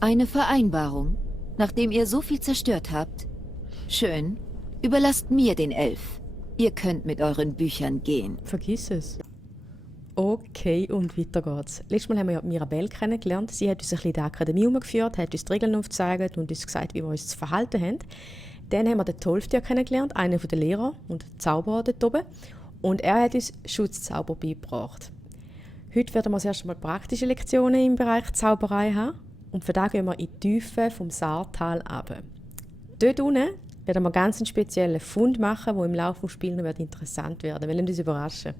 Eine Vereinbarung. Nachdem ihr so viel zerstört habt. Schön. Überlasst mir den Elf. Ihr könnt mit euren Büchern gehen. Vergiss es. Okay, und weiter geht's. Letztes Mal haben wir ja Mirabelle kennengelernt. Sie hat uns ein bisschen in die Akademie umgeführt, hat uns die Regeln aufgezeigt und uns gesagt, wie wir uns zu verhalten haben. Dann haben wir den Tolftier kennengelernt, einen der Lehrer und Zauberer dort oben. Und er hat uns Schutzzauber beigebracht. Heute werden wir das erste Mal praktische Lektionen im Bereich Zauberei haben. Und für das gehen wir in die Tiefe vom Saartal runter. Dort unten werden wir ganz einen speziellen Fund machen, der im Laufe des Spiels noch interessant werden wird. Wir wollen uns überraschen.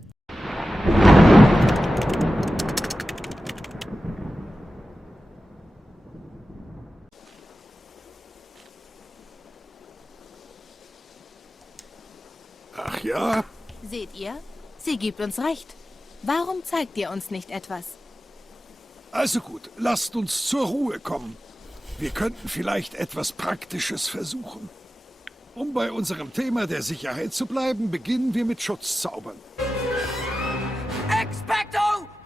Ach ja? Seht ihr? Sie gibt uns recht. Warum zeigt ihr uns nicht etwas? Also gut, lasst uns zur Ruhe kommen. Wir könnten vielleicht etwas Praktisches versuchen. Um bei unserem Thema der Sicherheit zu bleiben, beginnen wir mit Schutzzaubern. Expecto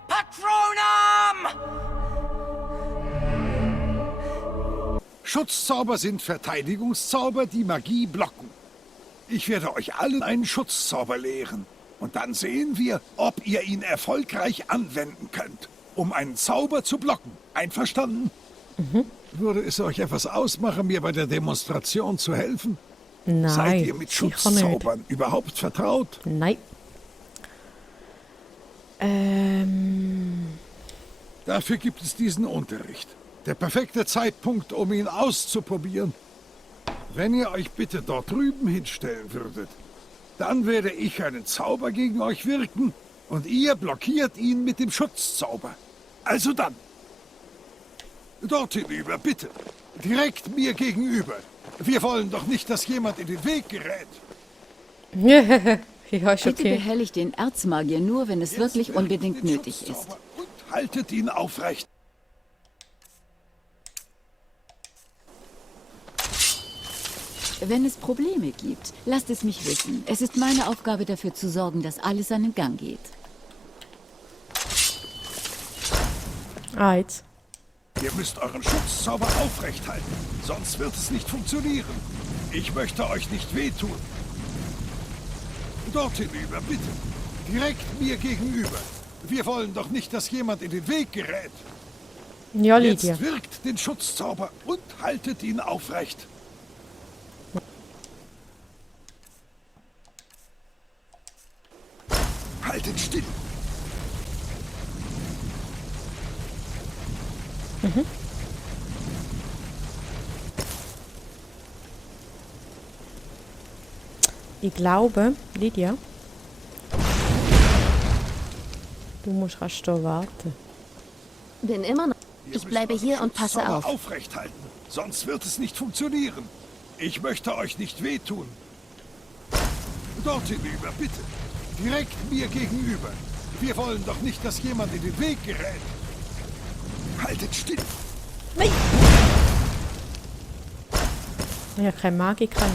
Patronum! Schutzzauber sind Verteidigungszauber, die Magie blocken. Ich werde euch allen einen Schutzzauber lehren. Und dann sehen wir, ob ihr ihn erfolgreich anwenden könnt, um einen Zauber zu blocken. Einverstanden? Würde es euch etwas ausmachen, mir bei der Demonstration zu helfen? Nein, Seid ihr mit sicher Schutzzaubern überhaupt vertraut? nicht. Nein. Dafür gibt es diesen Unterricht. Der perfekte Zeitpunkt, um ihn auszuprobieren. Wenn ihr euch bitte dort drüben hinstellen würdet, dann werde ich einen Zauber gegen euch wirken und ihr blockiert ihn mit dem Schutzzauber. Also dann. Dort hinüber, bitte. Direkt mir gegenüber. Wir wollen doch nicht, dass jemand in den Weg gerät. Ja, ist Bitte okay. behelligt den Erzmagier nur, wenn es Jetzt wirklich wirkt unbedingt den nötig ist. Schutzzauber und haltet ihn aufrecht. Wenn es Probleme gibt, lasst es mich wissen. Es ist meine Aufgabe, dafür zu sorgen, dass alles seinen Gang geht. Ah, jetzt. Ihr müsst euren Schutzzauber aufrecht halten, sonst wird es nicht funktionieren. Ich möchte euch nicht wehtun. Dort hinüber, bitte. Direkt mir gegenüber. Wir wollen doch nicht, dass jemand in den Weg gerät. Ja, Lydia. Jetzt wirkt den Schutzzauber und haltet ihn aufrecht. Haltet still. Ich glaube, Lydia, du musst rasch da warten. Bin immer noch. Ihr Ich müsst bleibe euren hier und passe Schutzzauber auf. aufrecht halten, sonst wird es nicht funktionieren. Ich möchte euch nicht wehtun. Dort hinüber, bitte. Direkt mir gegenüber. Wir wollen doch nicht, dass jemand in den Weg gerät. Haltet still. Ja, keine Magie kann.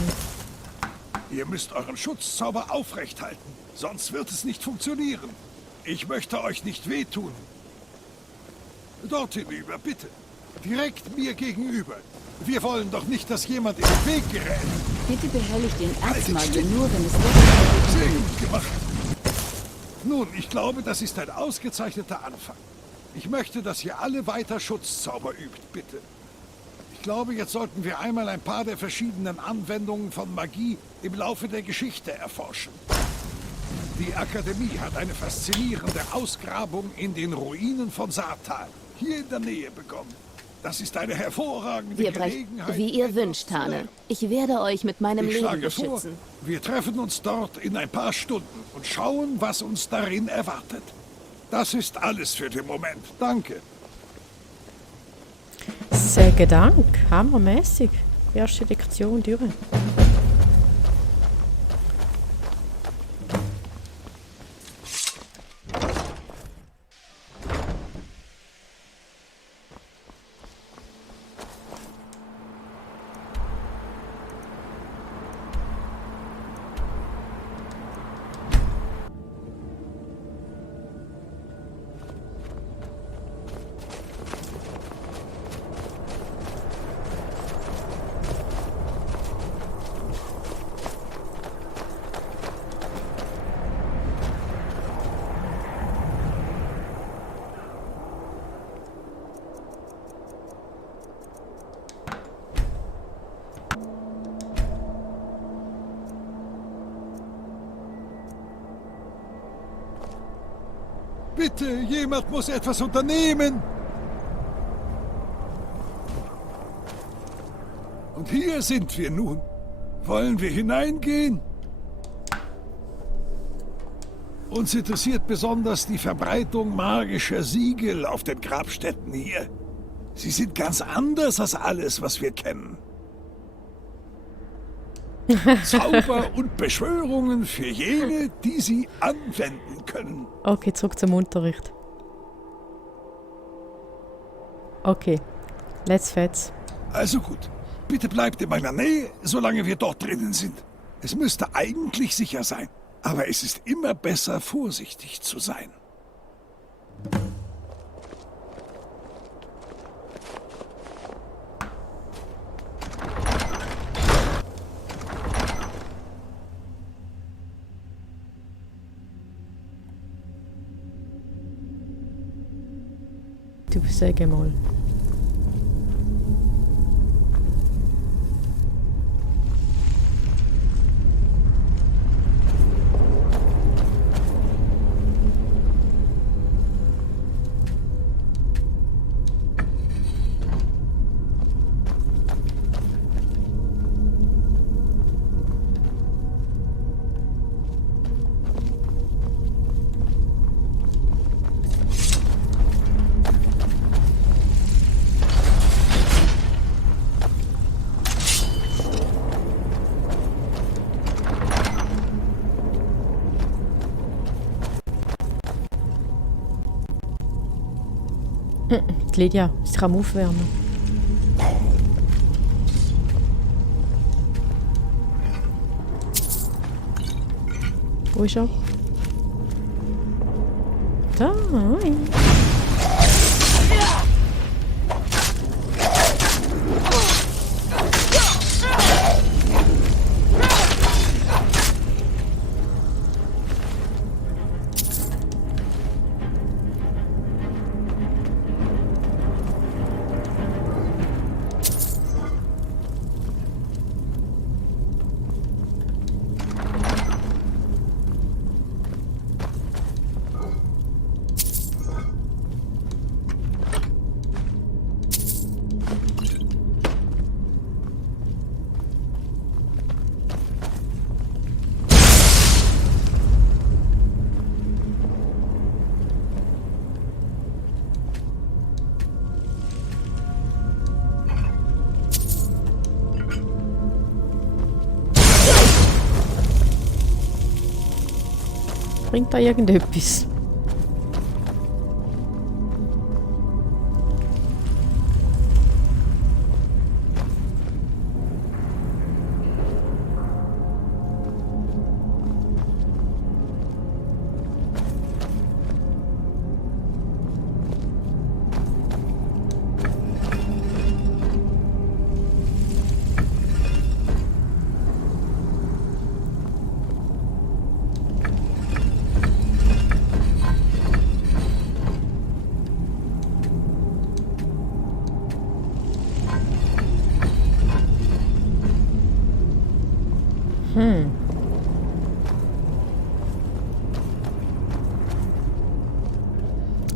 Ihr müsst euren Schutzzauber aufrecht halten, sonst wird es nicht funktionieren. Ich möchte euch nicht wehtun. Dort hinüber, bitte. Direkt mir gegenüber. Wir wollen doch nicht, dass jemand in den Weg gerät. Bitte behelligt den Haltet Erzmagier still. nur, wenn es wirklich Sehr nötig ist. gut gemacht. Nun, ich glaube, das ist ein ausgezeichneter Anfang. Ich möchte, dass ihr alle weiter Schutzzauber übt, bitte. Ich glaube, jetzt sollten wir einmal ein paar der verschiedenen Anwendungen von Magie im Laufe der Geschichte erforschen. Die Akademie hat eine faszinierende Ausgrabung in den Ruinen von Saartal, hier in der Nähe, begonnen. Das ist eine hervorragende Wir brechen, Gelegenheit. wie ihr etwas wünscht, zu Hane. lernen. Ich werde euch mit meinem Ich Leben schlage vor, beschützen. wir treffen uns dort in ein paar Stunden und schauen, was uns darin erwartet. Das ist alles für den Moment. Danke. Sage Dank. Hammermäßig. Erste Lektion durch. Bitte, jemand muss etwas unternehmen. Und hier sind wir nun. Wollen wir hineingehen? Uns interessiert besonders die Verbreitung magischer Siegel auf den Grabstätten hier. Sie sind ganz anders als alles, was wir kennen. Zauber und Beschwörungen für jene, die sie anwenden können. Okay, zurück zum Unterricht. Okay, let's fetz. Also gut, bitte bleibt in meiner Nähe, solange wir dort drinnen sind. Es müsste eigentlich sicher sein, aber es ist immer besser, vorsichtig zu sein. Du sag mal. Die Lydia, sie kann aufwärmen. Wo ist er? Da, hi. Bringt da irgendetwas?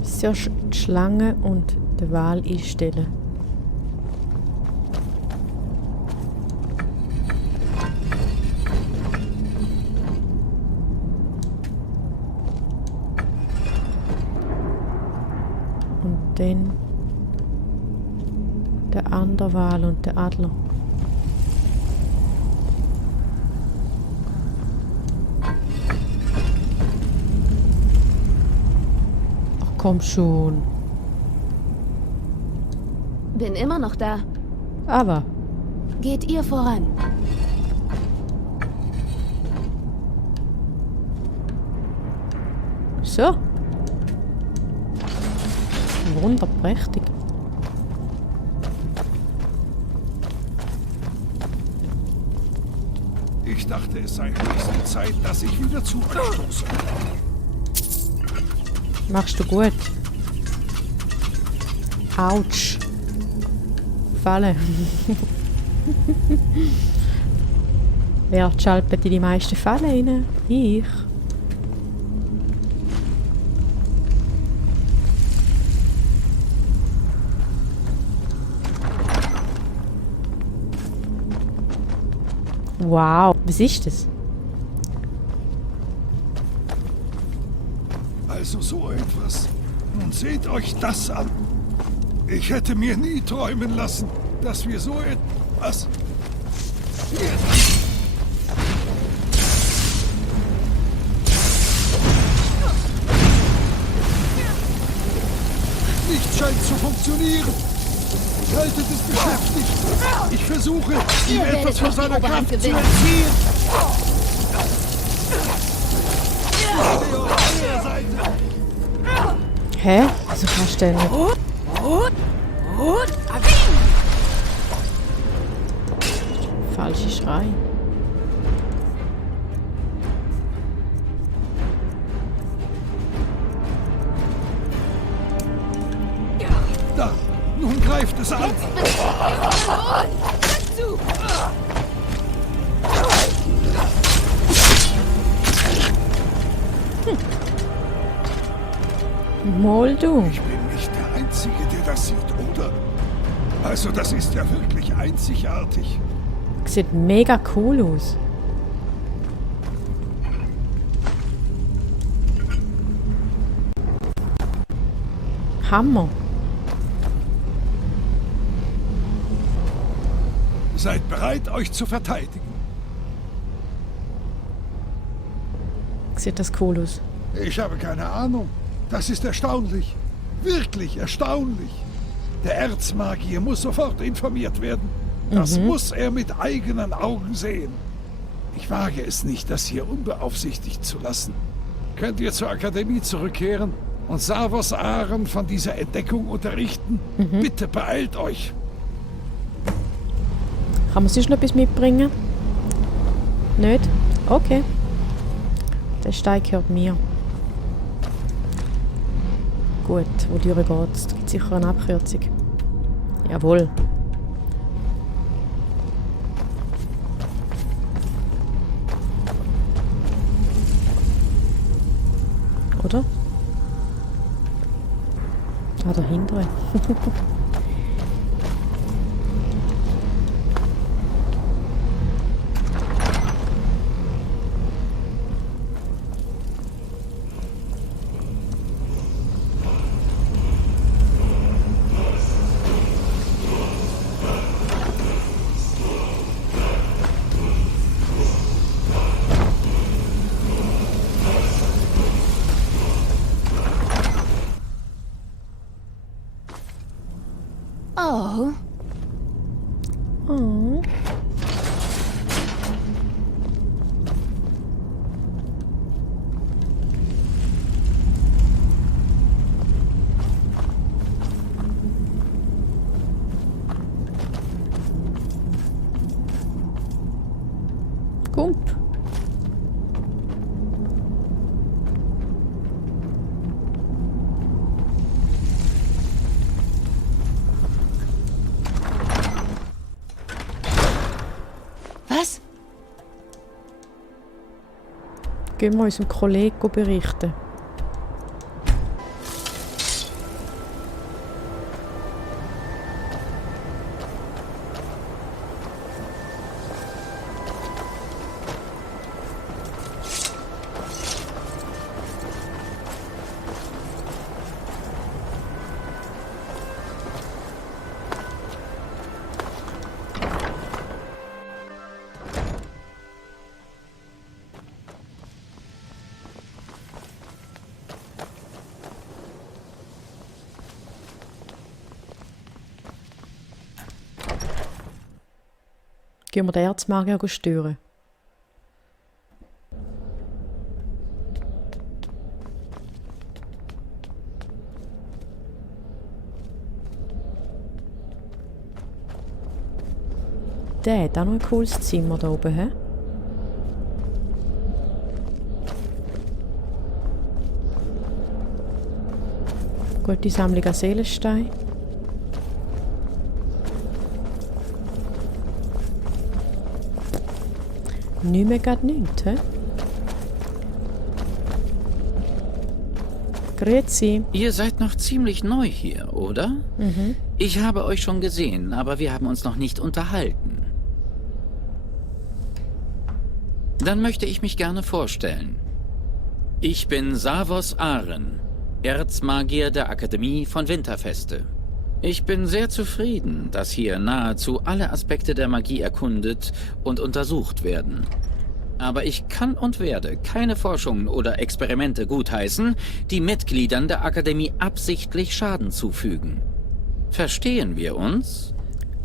Zuerst die Schlange und den Wal einstellen. Und dann der andere Wal und der Adler. Komm schon. Bin immer noch da. Aber. Geht ihr voran. So. Wunderprächtig. Ich dachte, es sei höchste Zeit, dass ich wieder zu euch stoße. Machst du gut. Autsch. Falle. Wer schalpert in die meisten Fallen rein? Ich. Wow, was ist das? Also so etwas. Nun seht euch das an. Ich hätte mir nie träumen lassen, dass wir so etwas... Nichts scheint zu funktionieren. Haltet es beschäftigt. Ich versuche, ihm Ihr etwas werdet von nicht die seiner Oberhand Kraft zu gewinnen. entziehen. Ich stehe auf eurer Seite. Hä? Wieso kannst du denn nicht? Falsche Schrei. Da, nun greift es an. Mal du. Ich bin nicht der Einzige, der das sieht, oder? Also das ist ja wirklich einzigartig. Sieht mega cool aus. Hammer. Seid bereit, euch zu verteidigen. Sieht das cool aus. Ich habe keine Ahnung. Das ist erstaunlich. Wirklich erstaunlich. Der Erzmagier muss sofort informiert werden. Das muss er mit eigenen Augen sehen. Ich wage es nicht, das hier unbeaufsichtigt zu lassen. Könnt ihr zur Akademie zurückkehren und Savos Aren von dieser Entdeckung unterrichten? Bitte beeilt euch. Kann man sonst noch etwas mitbringen? Nicht? Okay. Der Stein gehört mir. Gut, wo die geht, es gibt sicher eine Abkürzung. Jawohl. Oder? Ah, dahinter. Oh, Oh. Gump. Was? Gehen wir unserem Kollegen berichten. Gehen wir den Erzmagier stören. Der hat auch noch ein cooles Zimmer da oben, hä? Gute Sammlung an Seelenstein. Nicht mehr geht nichts, hä? Grüezi. Ihr seid noch ziemlich neu hier, oder? Ich habe euch schon gesehen, aber wir haben uns noch nicht unterhalten. Dann möchte ich mich gerne vorstellen. Ich bin Savos Aren, Erzmagier der Akademie von Winterfeste. Ich bin sehr zufrieden, dass hier nahezu alle Aspekte der Magie erkundet und untersucht werden. Aber ich kann und werde keine Forschungen oder Experimente gutheißen, die Mitgliedern der Akademie absichtlich Schaden zufügen. Verstehen wir uns?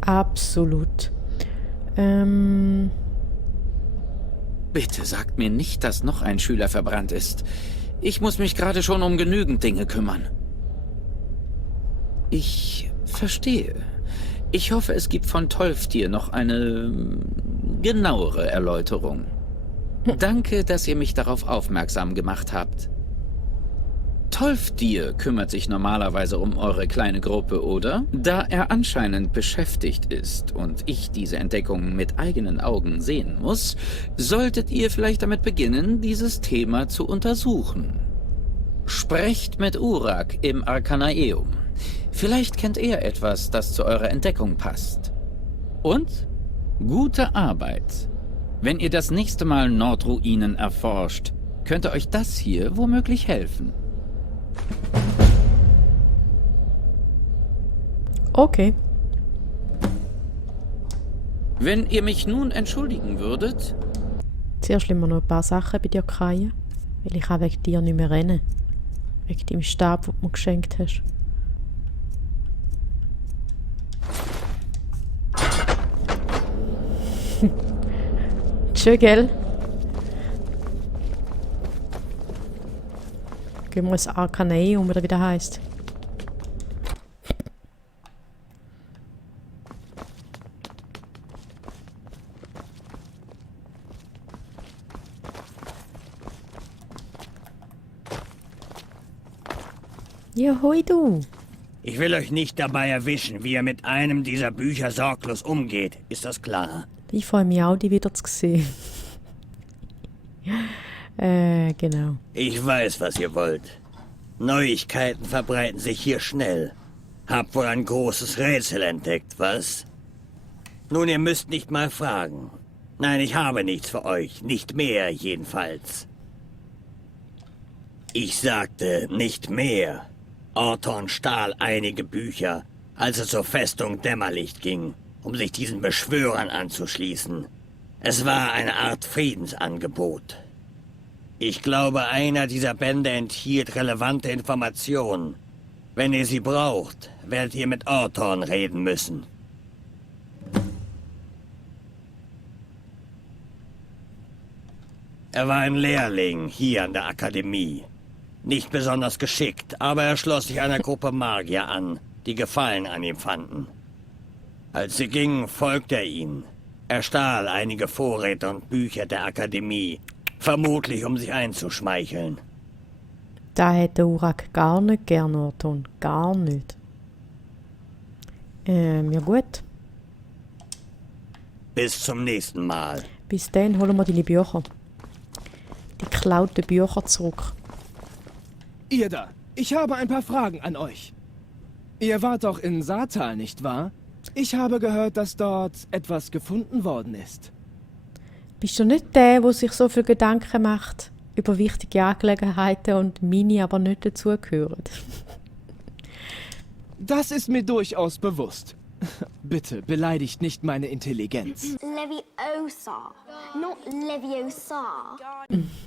Absolut. Bitte sagt mir nicht, dass noch ein Schüler verbrannt ist. Ich muss mich gerade schon um genügend Dinge kümmern. Ich verstehe. Ich hoffe, es gibt von Tolftir noch eine genauere Erläuterung. Danke, dass ihr mich darauf aufmerksam gemacht habt. Tolftir kümmert sich normalerweise um eure kleine Gruppe, oder? Da er anscheinend beschäftigt ist und ich diese Entdeckung mit eigenen Augen sehen muss, solltet ihr vielleicht damit beginnen, dieses Thema zu untersuchen. Sprecht mit Urak im Arkanaeum. Vielleicht kennt er etwas, das zu eurer Entdeckung passt. Und gute Arbeit. Wenn ihr das nächste Mal Nordruinen erforscht, könnte euch das hier womöglich helfen. Okay. Wenn ihr mich nun entschuldigen würdet... Zuerst müssen wir noch ein paar Sachen bei dir krallen, weil ich auch wegen dir nicht mehr rennen. Wegen deinem Stab, den du mir geschenkt hast. Schön, gell? Gehen wir ins Arkanaeum, oder wie der heisst. Ja, hoi du. Ich will euch nicht dabei erwischen, wie ihr mit einem dieser Bücher sorglos umgeht. Ist das klar? Ich freue mich auch, die wieder zu sehen. Genau. Ich weiß, was ihr wollt. Neuigkeiten verbreiten sich hier schnell. Habt wohl ein großes Rätsel entdeckt, was? Nun, ihr müsst nicht mal fragen. Nein, ich habe nichts für euch. Nicht mehr, jedenfalls. Ich sagte, nicht mehr. Orton stahl einige Bücher, als es zur Festung Dämmerlicht ging, um sich diesen Beschwörern anzuschließen. Es war eine Art Friedensangebot. Ich glaube, einer dieser Bände enthielt relevante Informationen. Wenn ihr sie braucht, werdet ihr mit Orton reden müssen. Er war ein Lehrling hier an der Akademie. Nicht besonders geschickt, aber er schloss sich einer Gruppe Magier an, die Gefallen an ihm fanden. Als sie gingen, folgte er ihnen. Er stahl einige Vorräte und Bücher der Akademie, vermutlich um sich einzuschmeicheln. Da hätte Urak gar nicht gern, Orton. Gar nicht. Ja gut. Bis zum nächsten Mal. Bis dann holen wir deine Bücher. Die geklauten Bücher zurück. Ihr da, ich habe ein paar Fragen an euch. Ihr wart doch in Saartal, nicht wahr? Ich habe gehört, dass dort etwas gefunden worden ist. Bist du nicht der, der sich so viel Gedanken macht über wichtige Angelegenheiten und meine aber nicht dazugehören? Das ist mir durchaus bewusst. Bitte, beleidigt nicht meine Intelligenz. Leviosa, not Leviosa.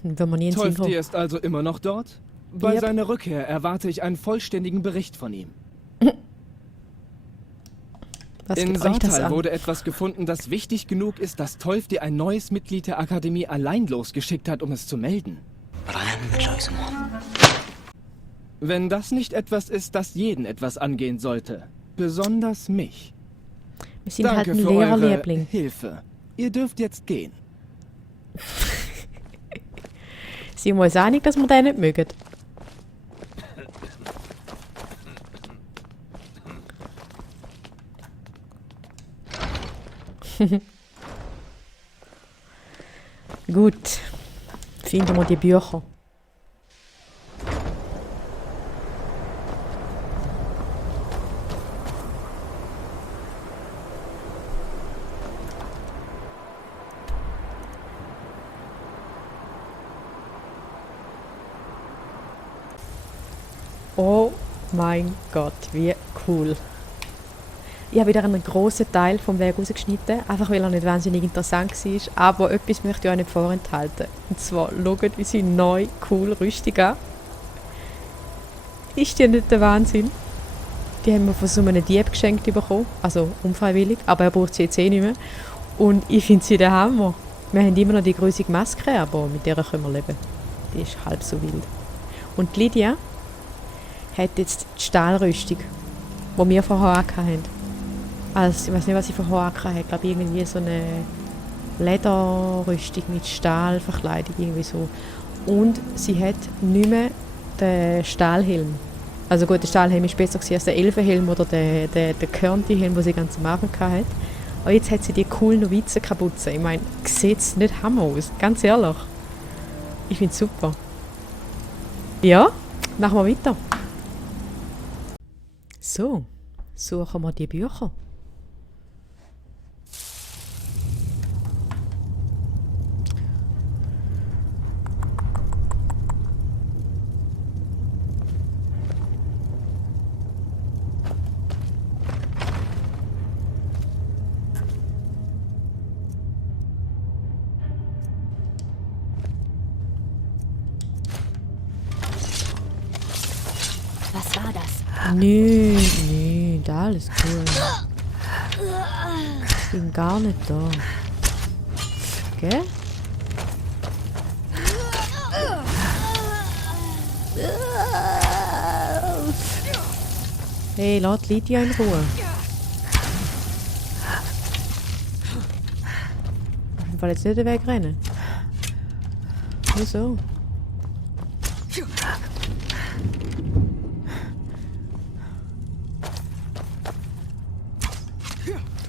Wenn man nie einen Sinn Tolftir ist also immer noch dort? Bei Yep. seiner Rückkehr erwarte ich einen vollständigen Bericht von ihm. Was In geht euch das Saartal an? wurde etwas gefunden, das wichtig genug ist, dass Tolftir ein neues Mitglied der Akademie allein losgeschickt hat, um es zu melden. Wenn das nicht etwas ist, das jeden etwas angehen sollte, besonders mich. Wir sind Danke halt ein für eure Lehrerliebling. Hilfe. Ihr dürft jetzt gehen. Sind wir uns einig, dass wir den nicht mögen? Gut. Finden wir die Bücher. mein Gott, wie cool. Ich habe wieder einen grossen Teil vom Weg rausgeschnitten, einfach weil er nicht wahnsinnig interessant war. Aber etwas möchte ich euch nicht vorenthalten. Und zwar, schaut, wie sie neu, cool, rüstig an. Ist die nicht der Wahnsinn? Die haben wir von so einem Dieb geschenkt bekommen. Also unfreiwillig, aber er braucht sie jetzt eh nicht mehr. Und ich finde sie der Hammer. Wir haben immer noch die größere Maske, aber mit der können wir leben. Die ist halb so wild. Und Lydia hat jetzt die Stahlrüstung, die wir vorher hatten. Also, ich weiß nicht, was sie vorher hatte. Ich glaube, irgendwie so eine Lederrüstung mit Stahlverkleidung, irgendwie so. Und sie hat nicht mehr den Stahlhelm. Also gut, der Stahlhelm ist besser als der Elfenhelm oder der Körnti-Helm, den sie ganz am Anfang hatte. Aber jetzt hat sie die coolen Novizenkapuze. Ich meine, sieht es nicht Hammer aus, ganz ehrlich. Ich finde es super. Ja, machen wir weiter. So, suchen wir die Bücher. Was war das? Nee, da alles cool. Ich bin gar nicht da. Gell? Hey, lass Lydia in Ruhe. Auf jeden Fall jetzt nicht wegrennen. Wieso?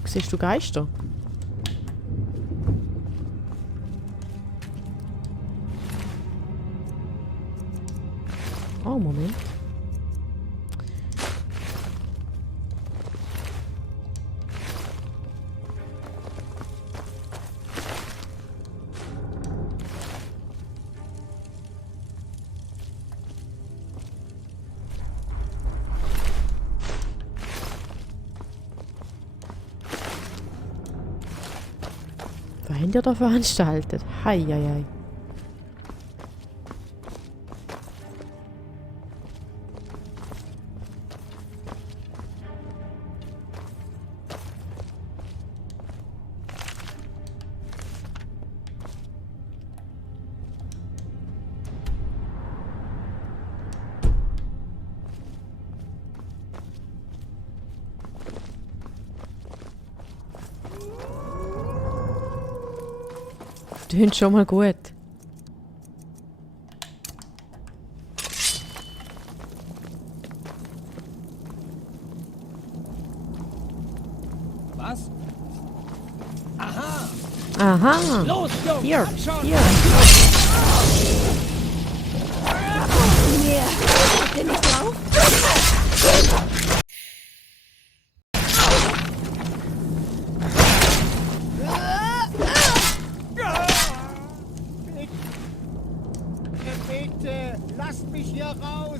Siehst du Geister? Oh, Moment. Was habt ihr da veranstaltet? Heieiei. Tönt schon mal gut. Was? Aha. Los, Jungs! Hier, komm schon! hier. Habt ihr mich drauf? Bitte, lasst mich hier raus!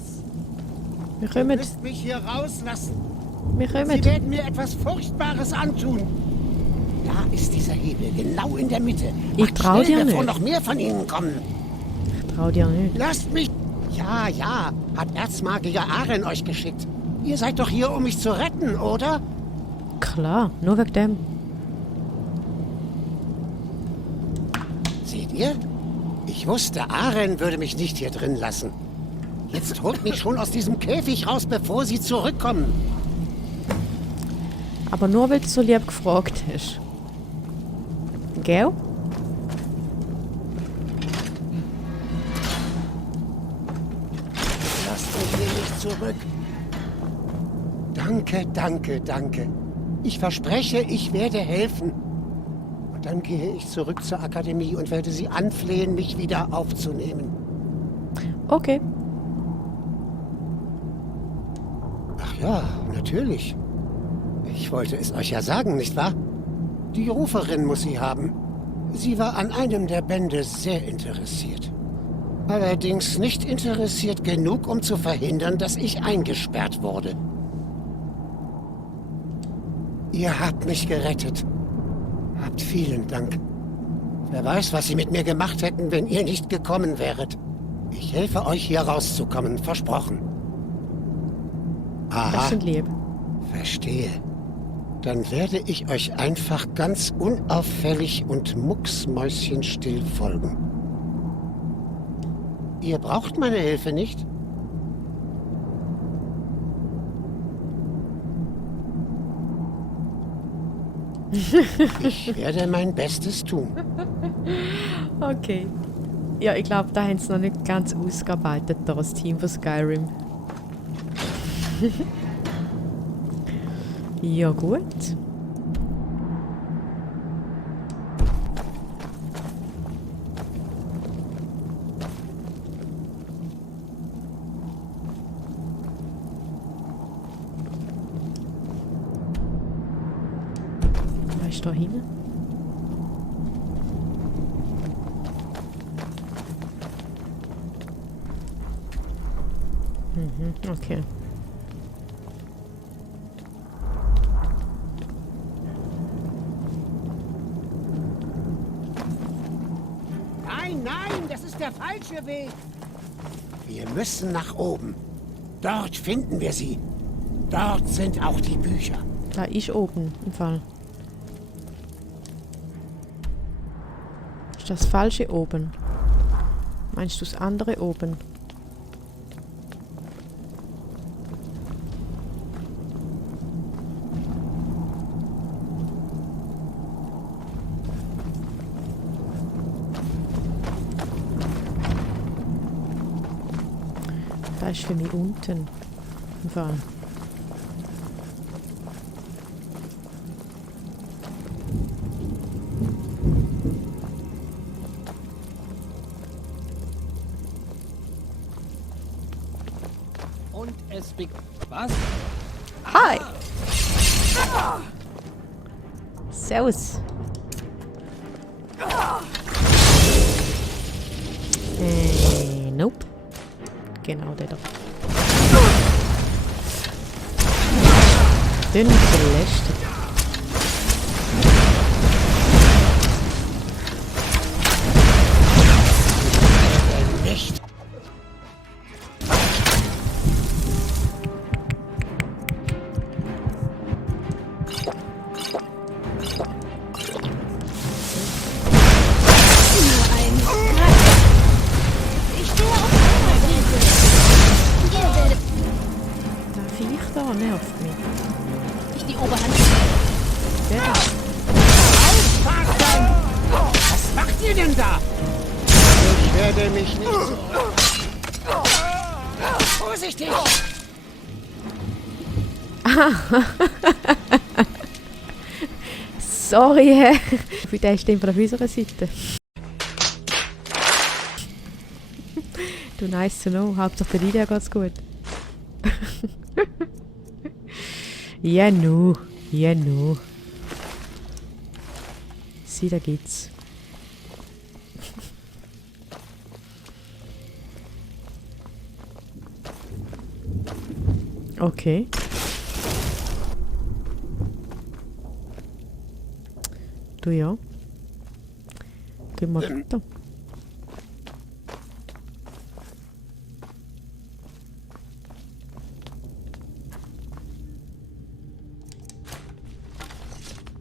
Wir Ihr kommen. müsst mich hier rauslassen! Wir Sie kommen. werden mir etwas Furchtbares antun! Da ist dieser Hebel, genau in der Mitte. Ich Macht trau schnell, dir bevor nicht. noch mehr von ihnen kommen! Ich trau dir nicht. Lasst mich... Ja, ja, hat Erzmagier Aren euch geschickt. Ihr seid doch hier, um mich zu retten, oder? Klar, nur wegen dem. Seht ihr? Ich wusste, Aren würde mich nicht hier drin lassen. Jetzt holt mich schon aus diesem Käfig raus, bevor sie zurückkommen. Aber nur weil du so lieb gefragt hast. Gell? Lasst mich hier nicht zurück. Danke, danke, danke. Ich verspreche, ich werde helfen. Und dann gehe ich zurück zur Akademie und werde sie anflehen, mich wieder aufzunehmen. Okay. Ach ja, natürlich. Ich wollte es euch ja sagen, nicht wahr? Die Ruferin muss sie haben. Sie war an einem der Bände sehr interessiert. Allerdings nicht interessiert genug, um zu verhindern, dass ich eingesperrt wurde. Ihr habt mich gerettet. Habt vielen Dank. Wer weiß, was sie mit mir gemacht hätten, wenn ihr nicht gekommen wäret. Ich helfe euch, hier rauszukommen, versprochen. Aha. Das sind lieb. Verstehe. Dann werde ich euch einfach ganz unauffällig und mucksmäuschenstill folgen. Ihr braucht meine Hilfe nicht? Ich werde mein Bestes tun. Okay. Ja, ich glaube, da haben sie noch nicht ganz ausgearbeitet, das Team von Skyrim. Ja, gut. Was ist da hinten? Okay. Nein, das ist der falsche Weg. Wir müssen nach oben. Dort finden wir sie. Dort sind auch die Bücher. Da ist oben im Fall. Ist das falsche oben? Meinst du das andere oben? Da ist für mich unten im Fall. Und es beginnt. Was? Hi! Servus! Nope. Genau, der da. Dünn belästigt. Nicht. Nervt mich. Ich die Oberhand. Ja. Was macht ihr denn da? Ich werde mich nicht so... Vorsichtig! Sorry, Herr. Für den stimmt auf unserer Seite. Du, nice to know. Hauptsache der Lydia geht's gut. Ja, nu. Ja, nu. Sieh, da geht's. Okay. Du ja. Gehen wir weiter.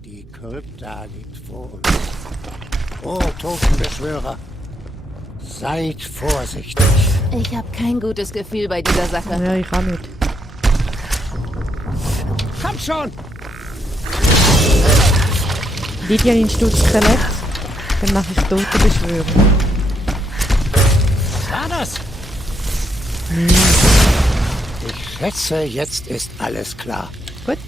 Die Krypta liegt vor uns. Oh, Totenbeschwörer, seid vorsichtig. Ich habe kein gutes Gefühl bei dieser Sache. Ja, ich auch nicht. Kommt schon! Lydia in Skelett. Dann mache ich Totenbeschwörung. War das? Ich schätze, jetzt ist alles klar. Gut.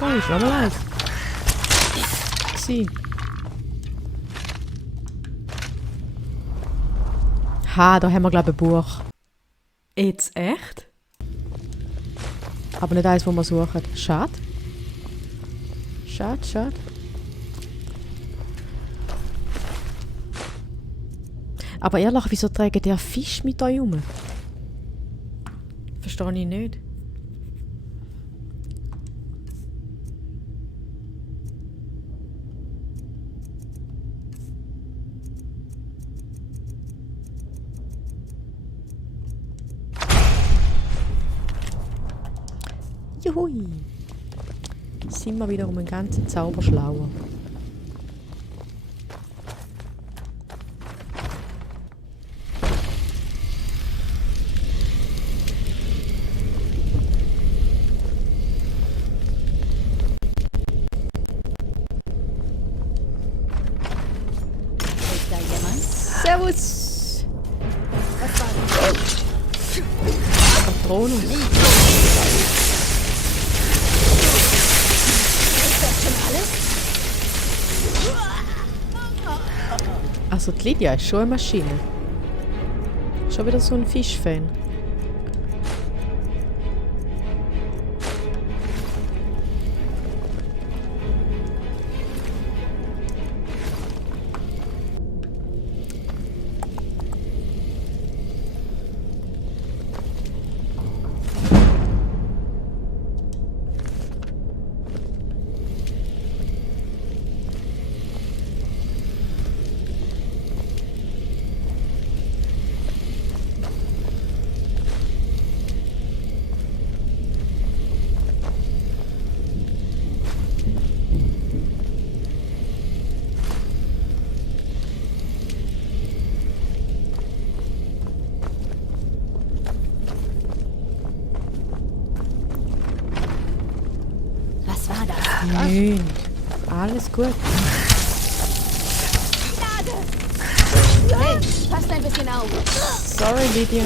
Oh, ist noch mal eins. Sie. Ha, da haben wir, glaube ich, ein Buch. Jetzt echt? Aber nicht eins, wo wir suchen. Schade. Schade, schade. Aber ehrlich, wieso trägt der Fisch mit euch rum? Verstehe ich nicht. Juhui! Sind wir wieder um einen ganzen Zauber schlauer. Ist da jemand? Servus! Was war das? Patronus. Ist das schon alles? Also die Lydia ist schon eine Maschine. Schon wieder so ein Fischfan. Was war das? Nein. Alles gut. Hey, passt ein bisschen auf. Sorry, Lydia.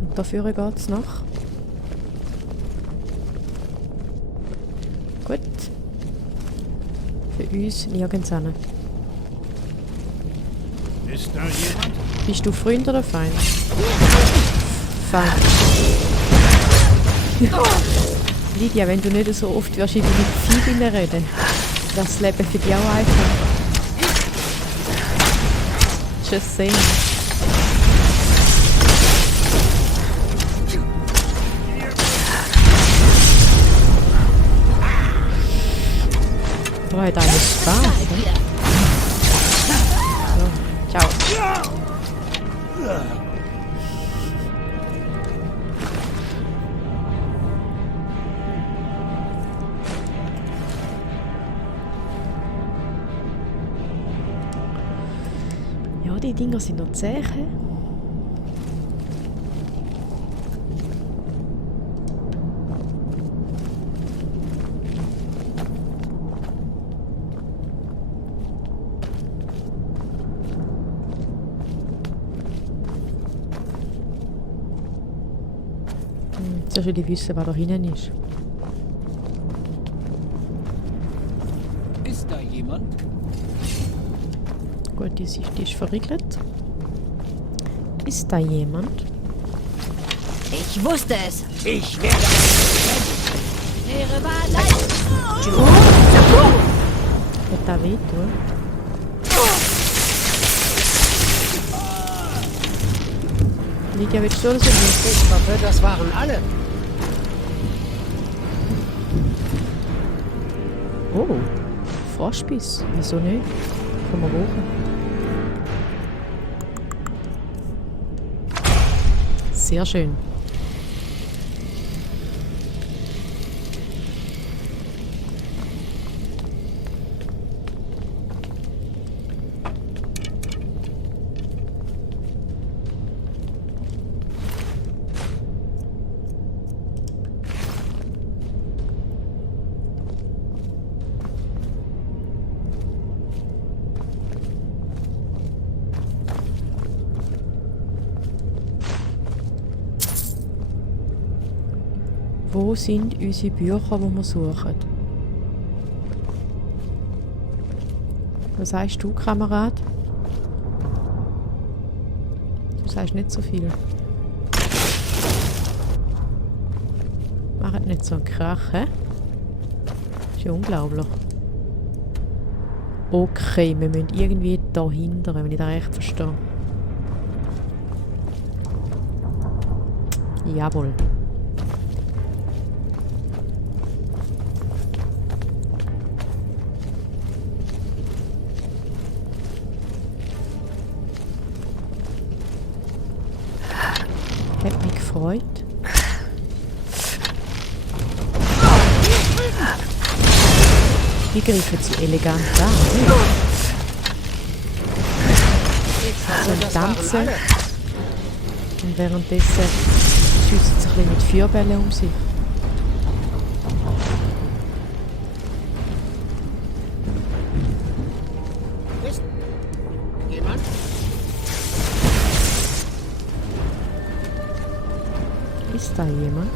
Und dafür geht's noch. Gut. Für uns nirgends hin. Ist da jemand? Bist du Freund oder Feind? Feind. Lydia, wenn du nicht so oft wirst wie mit Phoebe reden, das Leben für dich auch einfach. Just saying. Du hast alles Spaß. Ne? So, ciao. Ja, die Dinger sind noch zäh. Zuerst will ich wissen, was da hinten ist. Ist da jemand? Gut, die ist verriegelt. Ist da jemand? Ich wusste es. Ich werde... Ihre Wahrheit. Wird da weh tun? Lydia, willst du das nicht? Ich hoffe, das waren alle. Oh, Froschbiss. Wieso nicht? Können wir rauchen. Sehr schön. Wo sind unsere Bücher, die wir suchen? Was sagst du, Kamerad? Du sagst nicht so viel. Macht nicht so einen Krach, hä? Ist ja unglaublich. Okay, wir müssen irgendwie da hindern, wenn ich das recht verstehe. Jawohl. Hat mich gefreut. Die greifen sie elegant an. So tanzen. Und währenddessen schiessen sie ein bisschen mit Feuerbällen um sich. Ist jemand? Ist da jemand?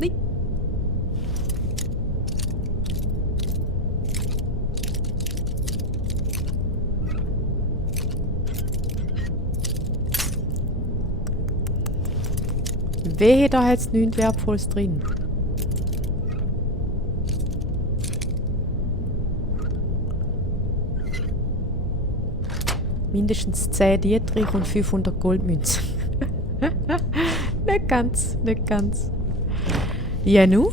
Nein. Wehe, da hat es nichts Wertvolles drin. Mindestens 10 Dietrich und 500 Goldmünzen. Nicht ganz, nicht ganz. Ja, nu?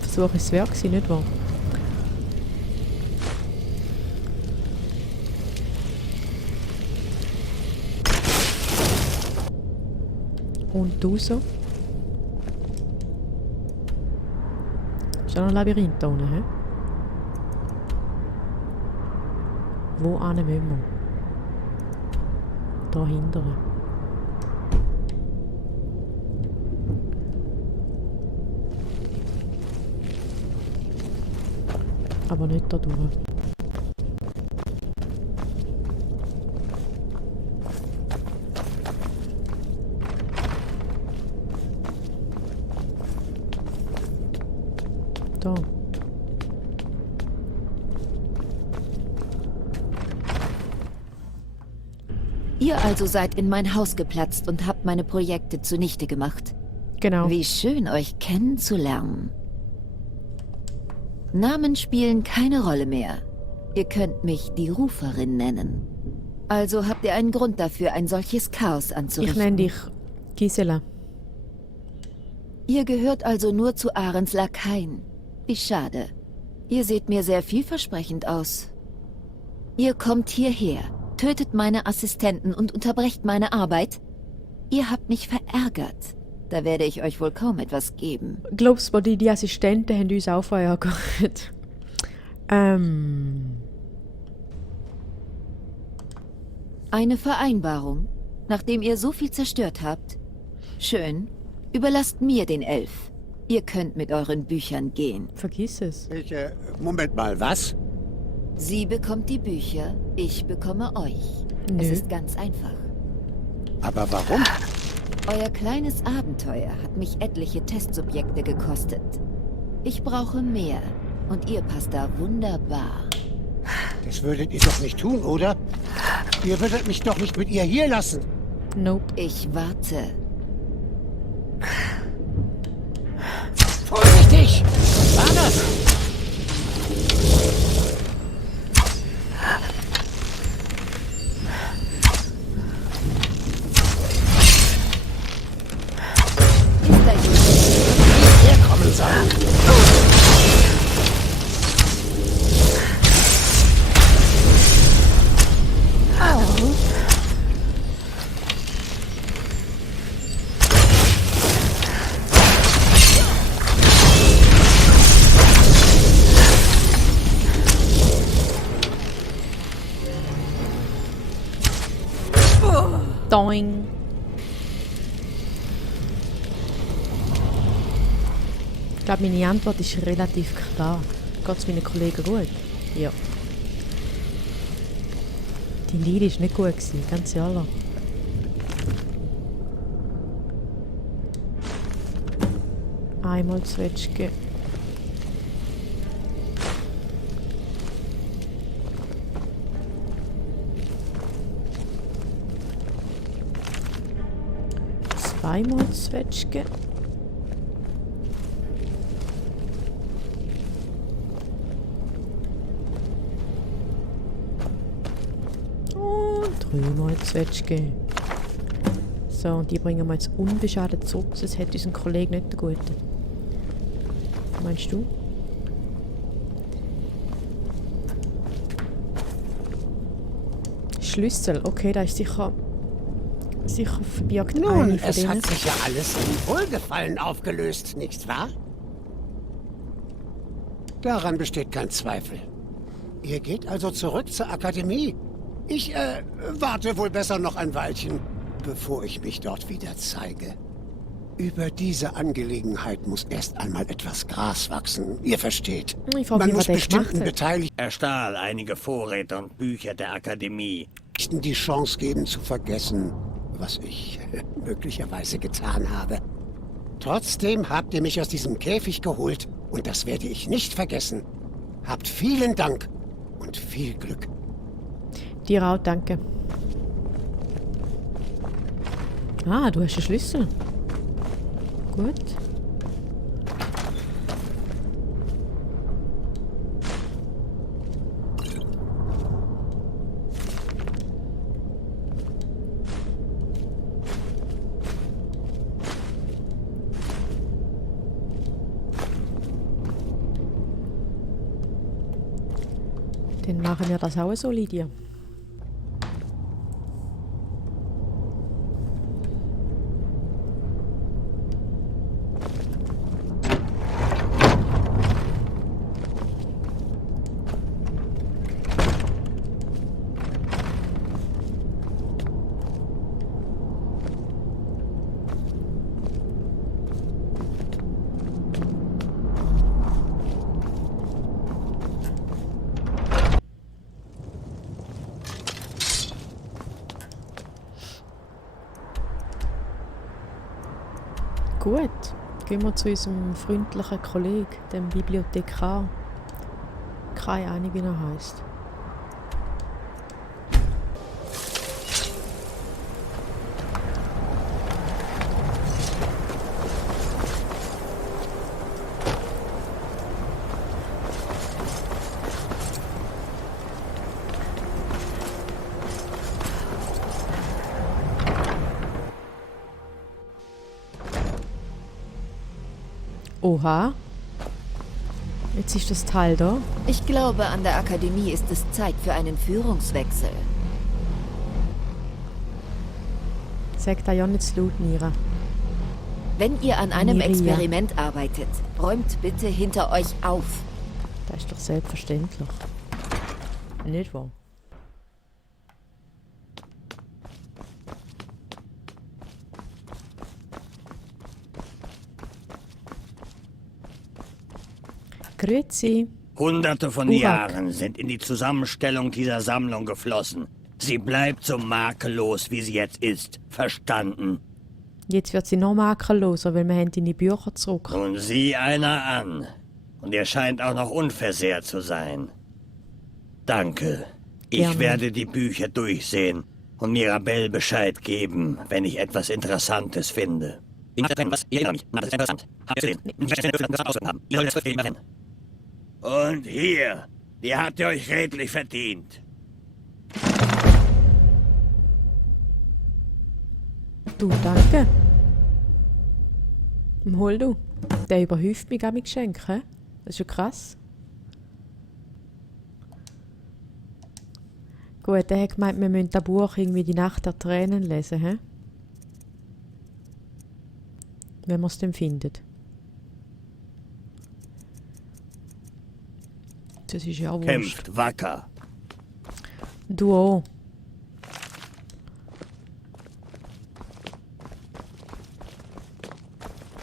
Versuch es wert gewesen, nicht wahr? Und du so? Ist da noch ein Labyrinth da unten, hä? Wo ane müssen wir? Da hinten. Aber nicht da durch. Da. Ihr also seid in mein Haus geplatzt und habt meine Projekte zunichte gemacht. Genau. Wie schön, euch kennenzulernen. Namen spielen keine Rolle mehr. Ihr könnt mich die Ruferin nennen. Also habt ihr einen Grund dafür, ein solches Chaos anzurichten. Ich nenne dich Gisela. Ihr gehört also nur zu Ahrens Lakaien. Wie schade. Ihr seht mir sehr vielversprechend aus. Ihr kommt hierher, tötet meine Assistenten und unterbrecht meine Arbeit. Ihr habt mich verärgert. Da werde ich euch wohl kaum etwas geben. Glaubst du, die Assistenten haben uns auch verärgert? Eine Vereinbarung, nachdem ihr so viel zerstört habt. Schön, überlasst mir den Elf. Ihr könnt mit euren Büchern gehen. Vergiss es. Moment mal, was? Sie bekommt die Bücher, ich bekomme euch. Nö. Es ist ganz einfach. Aber warum? Euer kleines Abenteuer hat mich etliche Testsubjekte gekostet. Ich brauche mehr und ihr passt da wunderbar. Das würdet ihr doch nicht tun, oder? Ihr würdet mich doch nicht mit ihr hier lassen. Nope. Ich warte. Vorsichtig! Was war das? Ist da jemand? Herkommen soll. Oh. Doing. Ich glaube, meine Antwort ist relativ klar. Geht es meinen Kollegen gut? Ja. Die Linie war nicht gut, ganz ehrlich. Einmal Zwetschge. Zweimal Zwetschge. Und dreimal Zwetschge. So, und die bringen wir jetzt unbeschadet zurück, sonst hat unser Kollege nicht den guten. Meinst du? Schlüssel, okay, da ist sicher verbirgt Nun, eine von es denen. hat sich ja alles in Wohlgefallen aufgelöst, nicht wahr? Daran besteht kein Zweifel. Ihr geht also zurück zur Akademie. Ich, warte wohl besser noch ein Weilchen, bevor ich mich dort wieder zeige. Über diese Angelegenheit muss erst einmal etwas Gras wachsen. Ihr versteht. Ich frage Man mich, muss was der gemacht bestimmten hat. Beteiligten Er stahl einige Vorräte und Bücher der Akademie. die Chance geben zu vergessen, was ich möglicherweise getan habe. Trotzdem habt ihr mich aus diesem Käfig geholt und das werde ich nicht vergessen. Habt vielen Dank und viel Glück. Dir auch, danke. Ah, du hast einen Schlüssel. Gut. Dann machen wir das auch so, Lydia. Gut, gehen wir zu unserem freundlichen Kollegen, dem Bibliothekar. Keine Ahnung, wie er heisst. Oha. Jetzt ist das Teil da. Ich glaube, an der Akademie ist es Zeit für einen Führungswechsel. Sag da ja nicht zu laut, Mira. Wenn ihr an einem Miria. Experiment arbeitet, räumt bitte hinter euch auf. Das ist doch selbstverständlich. Nicht wahr? Grüezi. Hunderte von Urak. Jahren sind in die Zusammenstellung dieser Sammlung geflossen. Sie bleibt so makellos, wie sie jetzt ist. Verstanden? Jetzt wird sie noch makelloser, weil wir haben deine Bücher zurück. Nun sieh einer an. Und er scheint auch noch unversehrt zu sein. Danke. Ich Gerne. werde die Bücher durchsehen und Mirabelle Bescheid geben, wenn ich etwas Interessantes finde. Und hier, die habt ihr euch redlich verdient. Du, danke. Hol du. Der überhäuft mich auch mit Geschenken. Das ist ja krass. Gut, der hat gemeint, wir müssen das Buch irgendwie die Nacht der Tränen lesen, hä? Wenn man es dann findet. Das ist ja auch wurscht. Kämpft wacker. Du auch.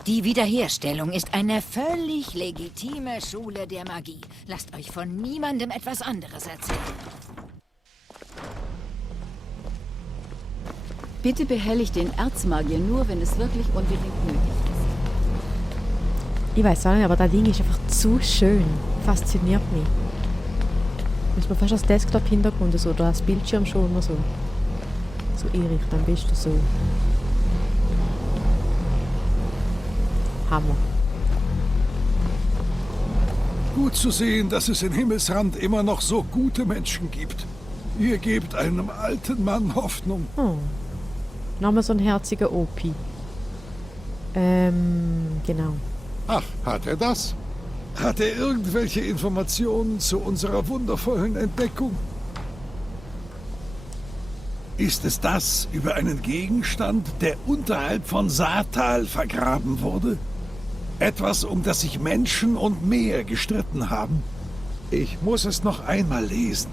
Die Wiederherstellung ist eine völlig legitime Schule der Magie. Lasst euch von niemandem etwas anderes erzählen. Bitte behelligt den Erzmagier nur, wenn es wirklich unbedingt nötig ist. Ich weiß auch nicht, aber das Ding ist einfach zu schön. Fasziniert mich. Muss man fast als Desktop-Hintergrund so, oder als Bildschirm schon mal so einrichten, am besten so. Hammer. Gut zu sehen, dass es in Himmelsrand immer noch so gute Menschen gibt. Ihr gebt einem alten Mann Hoffnung. Oh. Nochmal so ein herziger Opi. Genau. Ach, hat er das? Hat er irgendwelche Informationen zu unserer wundervollen Entdeckung? Ist es das über einen Gegenstand, der unterhalb von Saartal vergraben wurde? Etwas, um das sich Menschen und Meer gestritten haben? Ich muss es noch einmal lesen.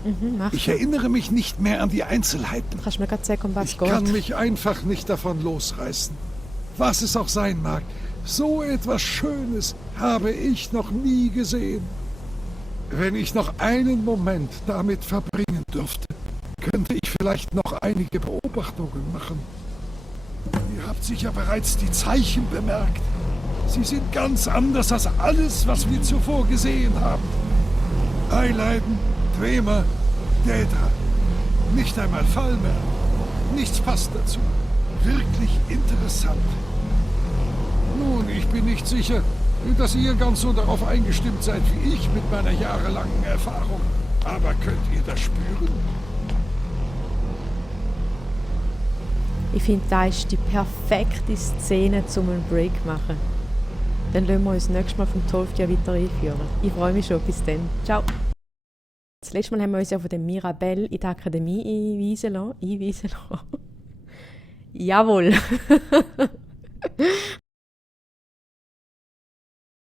Ich erinnere mich nicht mehr an die Einzelheiten. Kannst du mir gerade sagen, um was Ich geht? kann mich einfach nicht davon losreißen. Was es auch sein mag, so etwas Schönes habe ich noch nie gesehen. Wenn ich noch einen Moment damit verbringen dürfte, könnte ich vielleicht noch einige Beobachtungen machen. Ihr habt sicher bereits die Zeichen bemerkt. Sie sind ganz anders als alles, was wir zuvor gesehen haben. Eileiden, Tremor, Dädra. Nicht einmal Falmer. Nichts passt dazu. Wirklich interessant. Nun, ich bin nicht sicher, dass ihr ganz so darauf eingestimmt seid wie ich mit meiner jahrelangen Erfahrung. Aber könnt ihr das spüren? Ich finde, das ist die perfekte Szene, um einen Break zu machen. Dann lassen wir uns nächstes Mal vom 12. Jahr weiter einführen. Ich freue mich schon. Bis dann. Ciao. Das letzte Mal haben wir uns ja von der Mirabelle in die Akademie einweisen lassen. Jawohl.